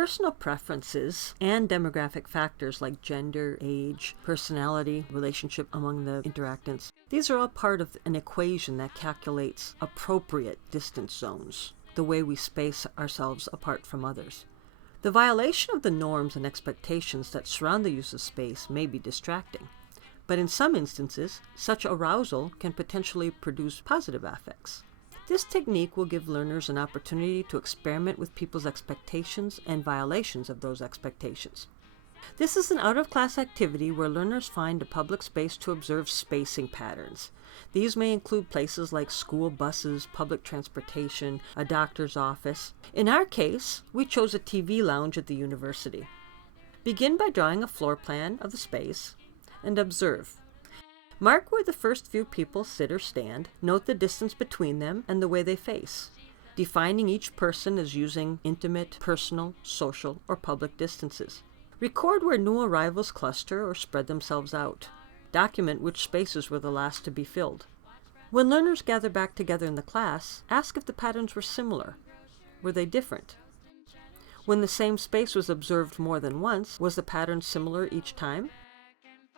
Personal preferences and demographic factors like gender, age, personality, relationship among the interactants, these are all part of an equation that calculates appropriate distance zones, the way we space ourselves apart from others. The violation of the norms and expectations that surround the use of space may be distracting, but in some instances, such arousal can potentially produce positive affects. This technique will give learners an opportunity to experiment with people's expectations and violations of those expectations. This is an out-of-class activity where learners find a public space to observe spacing patterns. These may include places like school buses, public transportation, a doctor's office. In our case, we chose a TV lounge at the university. Begin by drawing a floor plan of the space and observe. Mark where the first few people sit or stand, note the distance between them and the way they face, defining each person as using intimate, personal, social, or public distances. Record where new arrivals cluster or spread themselves out. Document which spaces were the last to be filled. When learners gather back together in the class, ask if the patterns were similar. Were they different? When the same space was observed more than once, was the pattern similar each time?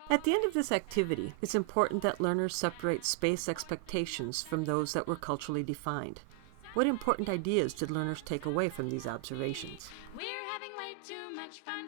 At the end of this activity, it's important that learners separate space expectations from those that were culturally defined. What important ideas did learners take away from these observations? We're having way too much fun.